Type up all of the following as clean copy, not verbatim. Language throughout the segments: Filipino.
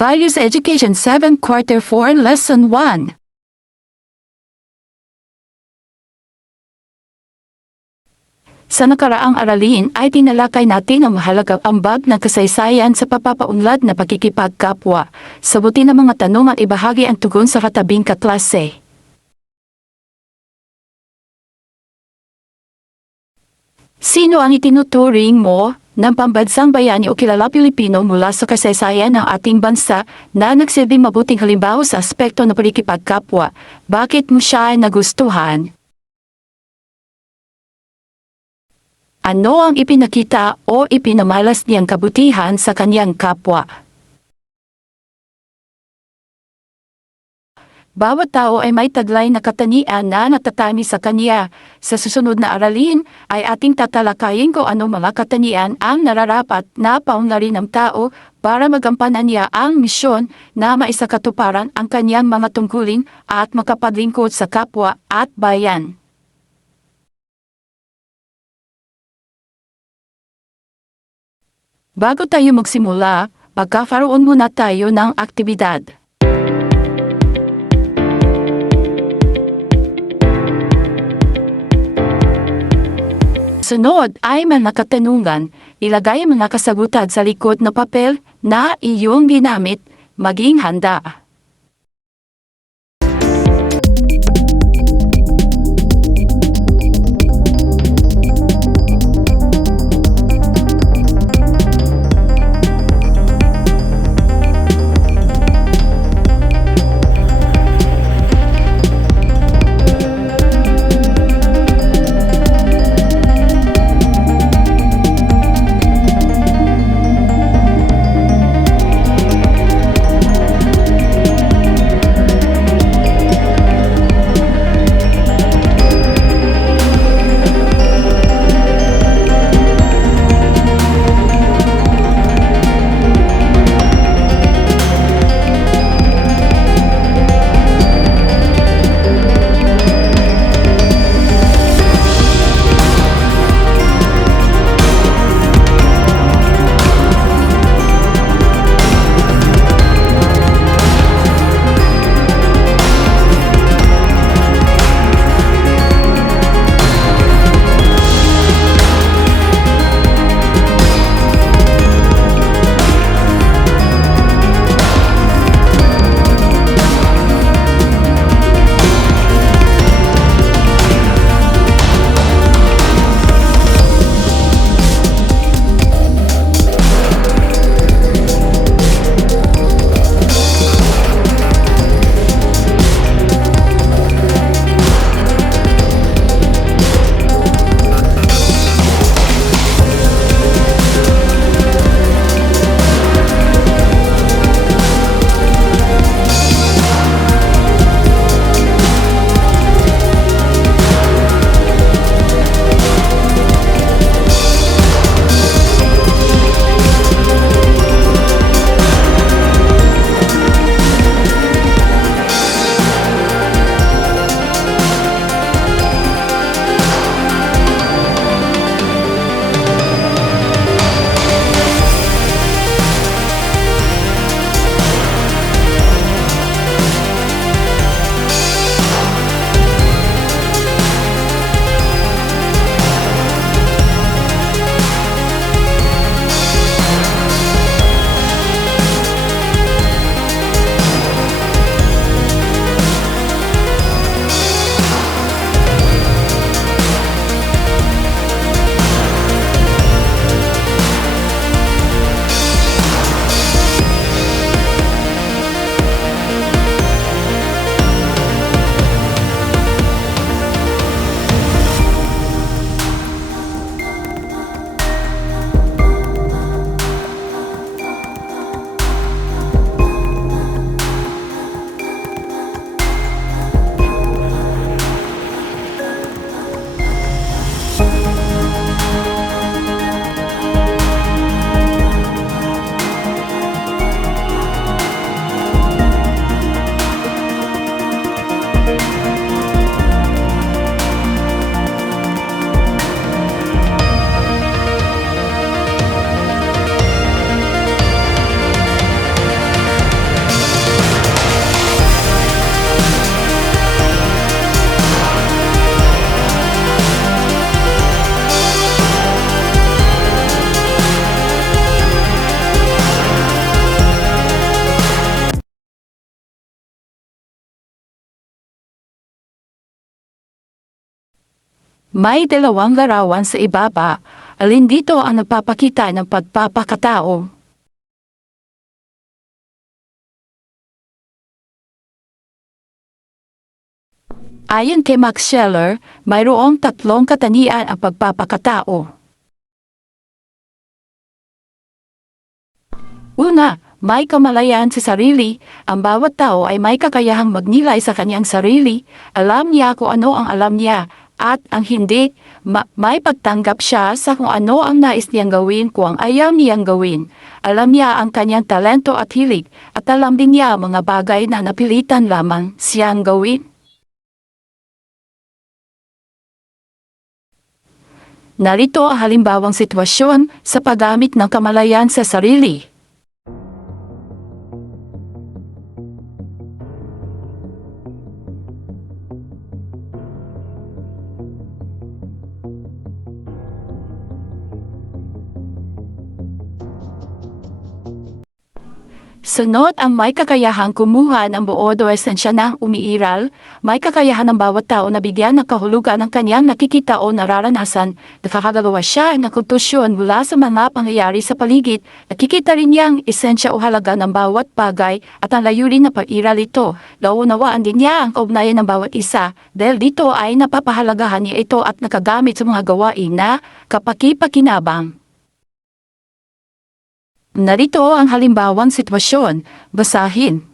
Values Education 7 Quarter 4 Lesson 1. Sa nakaraang aralin ay tinalakay natin ang mahalagang ambag ng kasaysayan sa papapaunlad na pakikipagkapwa. Sagutin ang mga tanong at ibahagi ang tugon sa katabing kaklase. Sino ang itinuturing mo ng pambansang bayani o kilala Pilipino mula sa kasaysayan ng ating bansa na nagsilbing mabuting halimbawa sa aspekto ng pakikipagkapwa? Bakit mo siya nagustuhan? Ano ang ipinakita o ipinamalas niyang kabutihan sa kanyang kapwa? Bawat tao ay may taglay na katangian na natatani sa kanya. Sa susunod na aralin ay ating tatalakayin kung ano mga katangian ang nararapat na paunlarin ng tao para magampanan niya ang misyon na maisakatuparan ang kanyang mga tungkulin at makapaglingkod sa kapwa at bayan. Bago tayo magsimula, magkakaroon muna tayo ng aktibidad. Sunod ay mga katanungan, ilagay ang mga kasagutan sa likod na papel na iyong ginamit, maging handa. May dalawang larawan sa ibaba. Alin dito ang nagpapakita ng pagpapakatao? Ayon kay Max Scheller, mayroong tatlong katangian ang pagpapakatao. Una, may kamalayan sa sarili. Ang bawat tao ay may kakayahang magnilay sa kanyang sarili. Alam niya kung ano ang alam niya at ang hindi. May pagtanggap siya sa kung ano ang nais niyang gawin kung ang ayaw niyang gawin. Alam niya ang kanyang talento at hilig at alam din niya ang mga bagay na napilitan lamang siyang gawin. Narito ang halimbawang sitwasyon sa paggamit ng kamalayan sa sarili. Sunod ang may kakayahang kumuha ng buod o esensya ng umiiral, may kakayahan ng bawat tao na bigyan ng kahulugan ng kanyang nakikita o nararanasan. Nakakagawa siya ng kontusyon mula sa mga pangyayari sa paligid. Nakikita rin niya ang esensya o halaga ng bawat bagay at ang layunin na pag-iral ito. Naunawaan din niya ang kaugnayan ng bawat isa dahil dito ay napapahalagahan niya ito at nakagamit sa mga gawain na kapaki-pakinabang. Narito ang halimbawang sitwasyon. Basahin.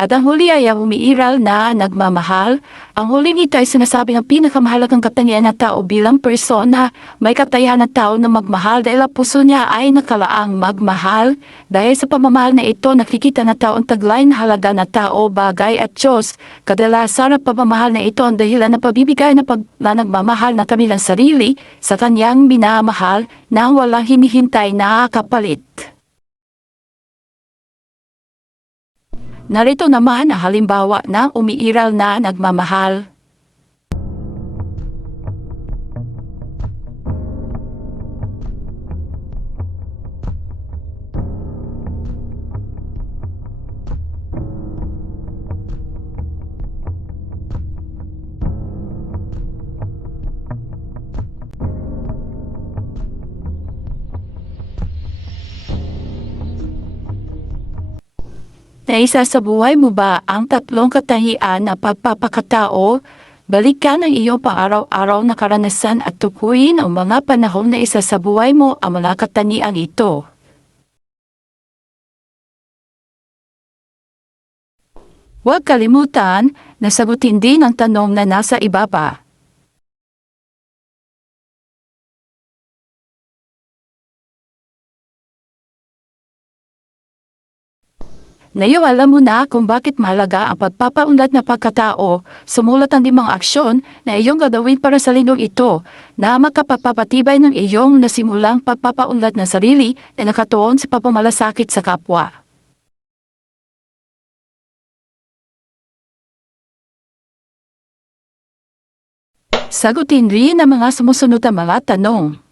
At ang huli ay ang umiiral na nagmamahal. Ang huli nito ay sinasabi ng pinakamahalagang katangian ng tao bilang persona. May katayahan ng tao na magmahal dahil ang puso niya ay nakalaang magmahal. Dahil sa pamamahal na ito, nakikita ng tao ang taglay na halaga ng tao, bagay at Diyos. Kadalasan ang pamamahal na ito ang dahilan ng pabibigay na nagmamahal ng kanilang sarili sa kanyang minamahal na walang hinihintay na kapalit. Narito naman ang halimbawa ng umiiral na nagmamahal. Naisa sa buhay mo ba ang tatlong katangian na pagpapakatao? Balikan ang iyong pang-araw-araw na karanasan at tukuyin ang mga panahon na isa sa buhay mo ang mga katangian ito. Huwag kalimutan na sagutin din ang tanong na nasa ibaba. Ngayon alam mo na kung bakit mahalaga ang pagpapaunlad na pagkatao. Sumulat ang 5 aksyon na iyong gagawin para sa linong ito na makapagpapatibay ng iyong nasimulang pagpapaunlad ng sarili na nakatuon sa pagmamalasakit sa kapwa. Sagutin rin ang mga sumusunod na mga tanong.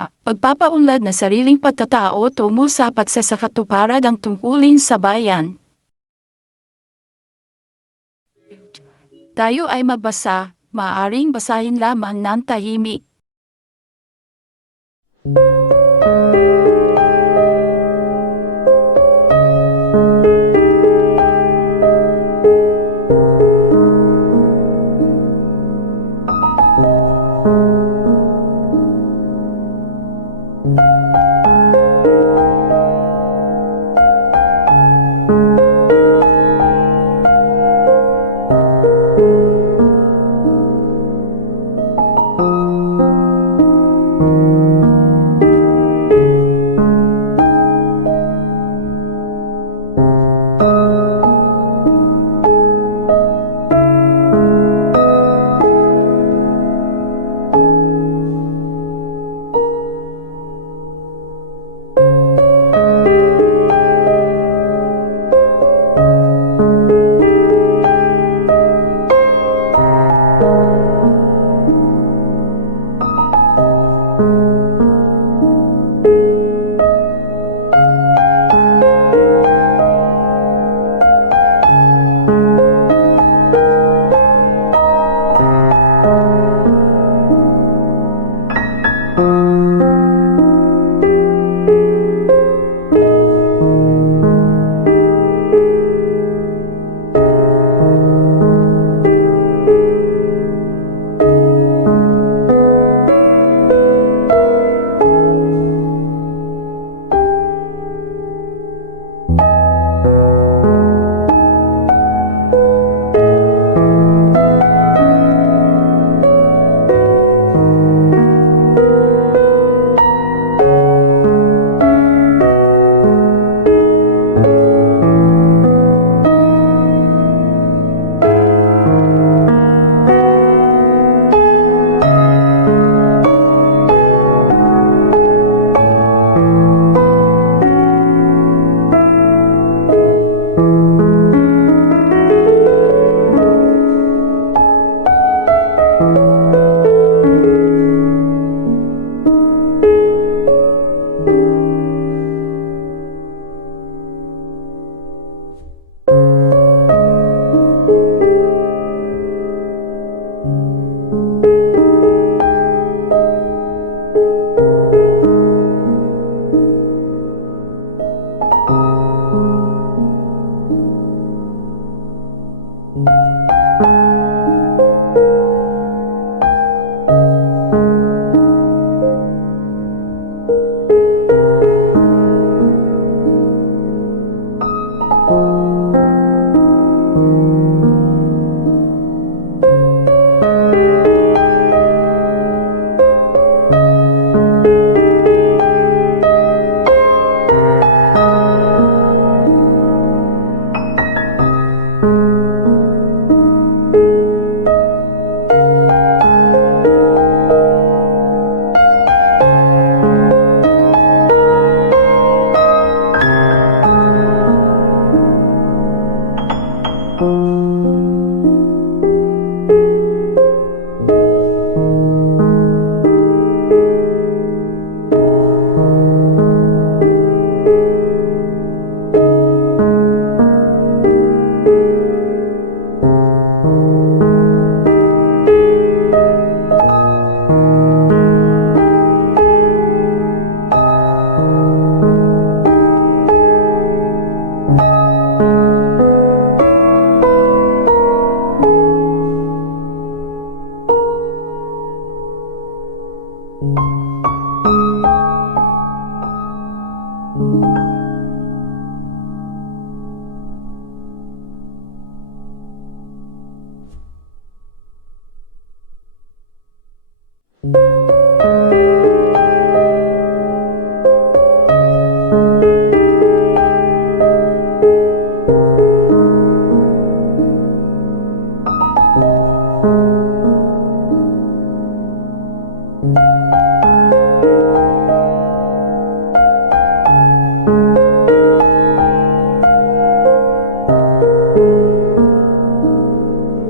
Pagpapaunlad na sariling pagkatao tungo sa pagsasakatuparan ng tungkulin sa bayan. Tayo ay magbasa, maaaring basahin lamang ng tahimik.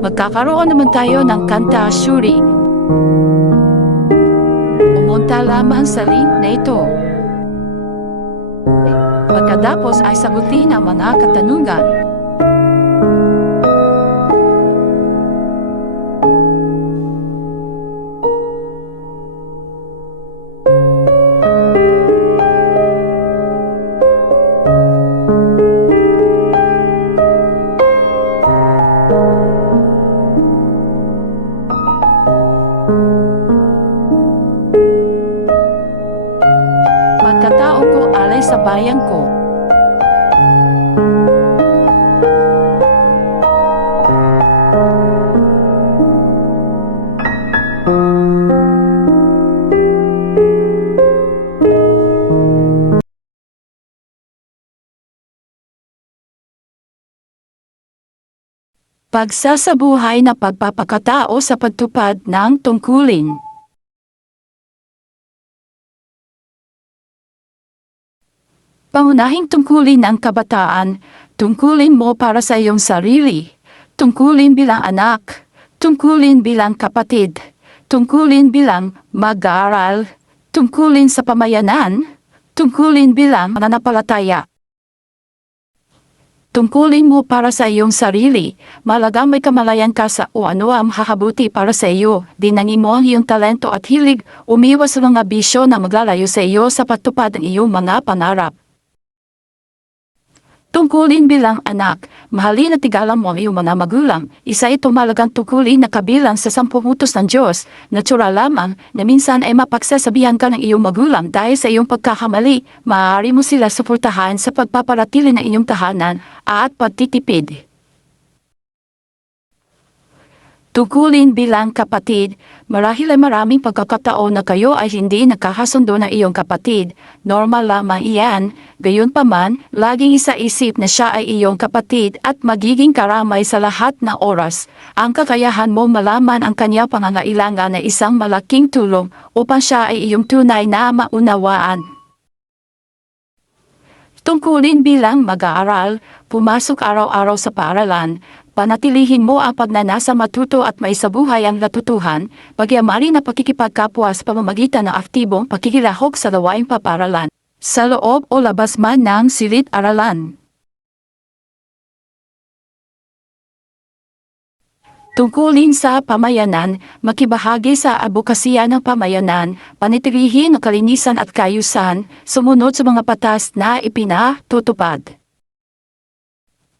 Magkakaroon naman tayo ng kanta Shuri. Pumunta lamang sa link na ito. Pagkatapos ay sagutin ang mga katanungan. Pagkatao ko alay sa bayan ko. Pagsasabuhay na pagpapakatao sa pagtupad ng tungkulin. Pangunahing tungkulin ng kabataan, tungkulin mo para sa iyong sarili, tungkulin bilang anak, tungkulin bilang kapatid, tungkulin bilang mag-aaral, tungkulin sa pamayanan, tungkulin bilang mananampalataya. Tungkulin mo para sa iyong sarili, malagang may kamalayan ka sa o ano ang makakabuti para sa iyo, dinangin mo ang iyong talento at hilig, umiwas sa mga bisyo na maglalayo sa iyo sa pagtupad ng iyong mga pangarap. Tungkulin bilang anak, mahalin at tigalan mo ang iyong mga magulang. Isa ito malagang tungkulin na kabilang sa 10 utos ng Diyos. Natural lamang na minsan ay mapagsasabihan ka ng iyong magulang dahil sa iyong pagkakamali. Maaari mo sila suportahan sa pagpaparatili ng iyong tahanan at pagtitipid. Tungkulin bilang kapatid, marahil ay maraming pagkakataon na kayo ay hindi nakakasundo ng iyong kapatid. Normal lamang iyan, gayunpaman, laging isaisip na siya ay iyong kapatid at magiging karamay sa lahat ng oras. Ang kakayahan mo malaman ang kanya pangangailangan ay isang malaking tulong upang siya ay iyong tunay na maunawaan. Tungkulin bilang mag-aaral, pumasok araw-araw sa paaralan, panatilihin mo ang pagnanasa matuto at maisabuhay ang natutuhan, pagyamari na pakikipagkapwa sa pamamagitan ng aktibong pakikilahok sa gawaing papaaralan, sa loob o labas man ng silid-aralan. Tungkulin sa pamayanan, makibahagi sa advokasya ng pamayanan, panitilihin ang kalinisan at kaayusan, sumunod sa mga batas na ipinatutupad.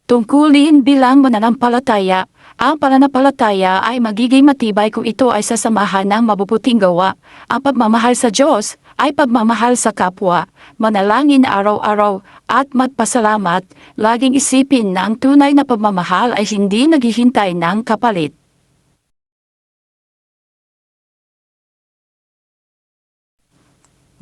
Tungkulin bilang mananampalataya, ang pananampalataya ay magiging matibay kung ito ay sasamahan ng mabubuting gawa. Ang pagmamahal sa Diyos ay pagmamahal sa kapwa, manalangin araw-araw at magpasalamat, laging isipin na ang tunay na pagmamahal ay hindi naghihintay ng kapalit.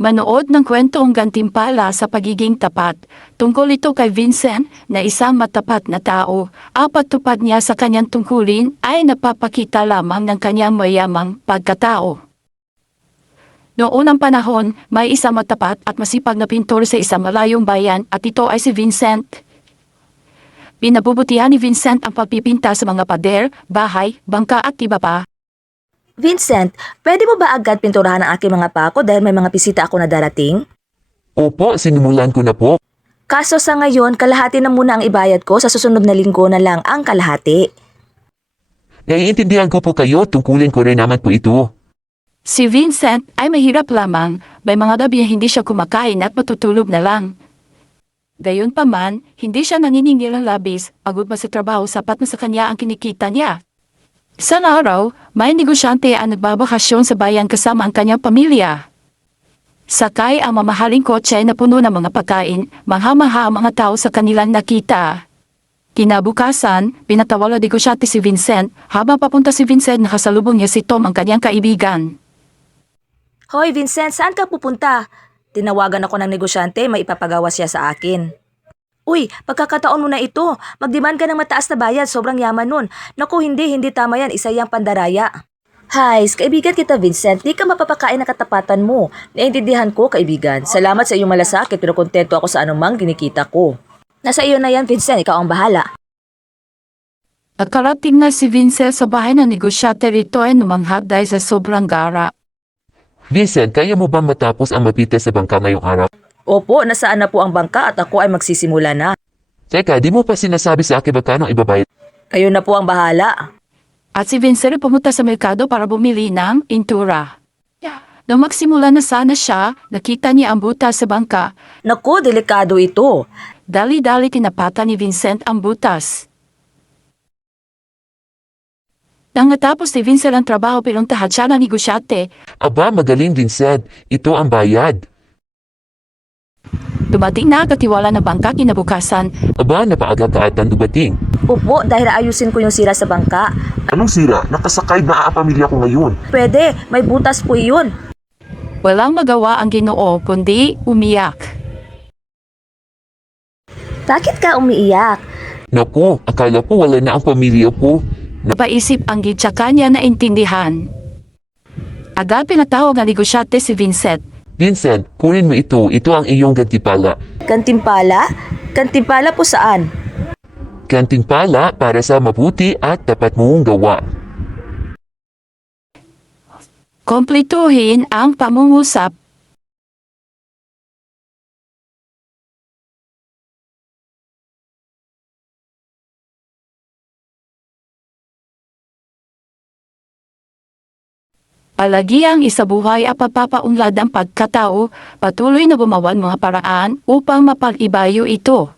Manood ng kwentong gantimpala sa pagiging tapat. Tungkol ito kay Vincent na isang matapat na tao. Ang pagtupad niya sa kanyang tungkulin ay napapakita lamang ng kanyang mayamang pagkatao. Noong unang panahon, may isang matapat at masipag na pintor sa isang malayong bayan at ito ay si Vincent. Pinabubutihan ni Vincent ang pagpipinta sa mga pader, bahay, bangka at iba pa. Vincent, pwede mo ba agad pinturahan ang aking mga pako dahil may mga bisita ako na darating? Opo, sinimulan ko na po. Kaso sa ngayon, kalahati na muna ang ibayad ko, sa susunod na linggo na lang ang kalahati. Naiintindihan ko po kayo, tungkulin ko rin naman po ito. Si Vincent ay mahirap lamang, may mga gabi hindi siya kumakain at matutulog na lang. Gayunpaman, hindi siya naniningil ng labis, pagod pa sa trabaho sapat na sa kanya ang kinikita niya. Isang araw, may negosyante ang nagbabakasyon sa bayan kasama ang kanyang pamilya. Sakay ang mamahaling kotse na puno ng mga pagkain, mangha-mangha ang mga tao sa kanilang nakita. Kinabukasan, pinatawala negosyante si Vincent. Habang papunta si Vincent, nakasalubong niya si Tom, ang kanyang kaibigan. Hoy Vincent, saan ka pupunta? Tinawagan ako ng negosyante, may ipapagawa siya sa akin. Uy, pagkakataon mo na ito. Magdemand ka ng mataas na bayad, sobrang yaman nun. Naku, hindi tama yan, isa yang pandaraya. Hi, kaibigan kita Vincent, di ka mapapakain ng katapatan mo. Naiintindihan ko, kaibigan. Salamat sa iyong malasakit, pero kontento ako sa anumang ginikita ko. Nasa iyo na yan, Vincent, ikaw ang bahala. Nakarating na si Vincent sa bahay ng negosyante rito ay numanghap dahil sa sobrang gara. Vincent, kaya mo ba matapos ang mapite sa bangka ngayong araw? Opo, nasaan na po ang bangka at ako ay magsisimula na. Teka, di mo pa sinasabi sa akin magkano ibabayad? Kayo na po ang bahala. At si Vincent ay pumunta sa merkado para bumili ng intura. Nung magsimula na sana siya, nakita niya ang butas sa bangka. Naku, delikado ito. Dali-dali tinapatan ni Vincent ang butas. Nang natapos ni Vincent ang trabaho, pinuntahan siya ng negosyante. Aba, magaling Vincent. Ito ang bayad. Dumating na katiwala na bangka kinabukasan. Aba, napaaga ka atan dumating. Opo, dahil ayusin ko yung sira sa bangka. Anong sira? Nakasakay na ang pamilya ko ngayon. Pwede, may butas po iyon. Walang magawa ang Ginoo kundi umiyak. Bakit ka umiiyak? Naku, akala ko wala na ang pamilya ko. Napaisip ang gitsaka niya na intindihan. Agad pinatawag ang negosyante si Vincent. Vincent, kunin mo ito. Ito ang iyong gantimpala. Kantimpala? Kantimpala po saan? Gantimpala para sa mabuti at tapat mong gawa. Kompletuhin ang pamungusap. Palagi ang isabuhay at pagpapaunlad ang pagkatao, patuloy na gumawa ng mga paraan upang mapag-ibayo ito.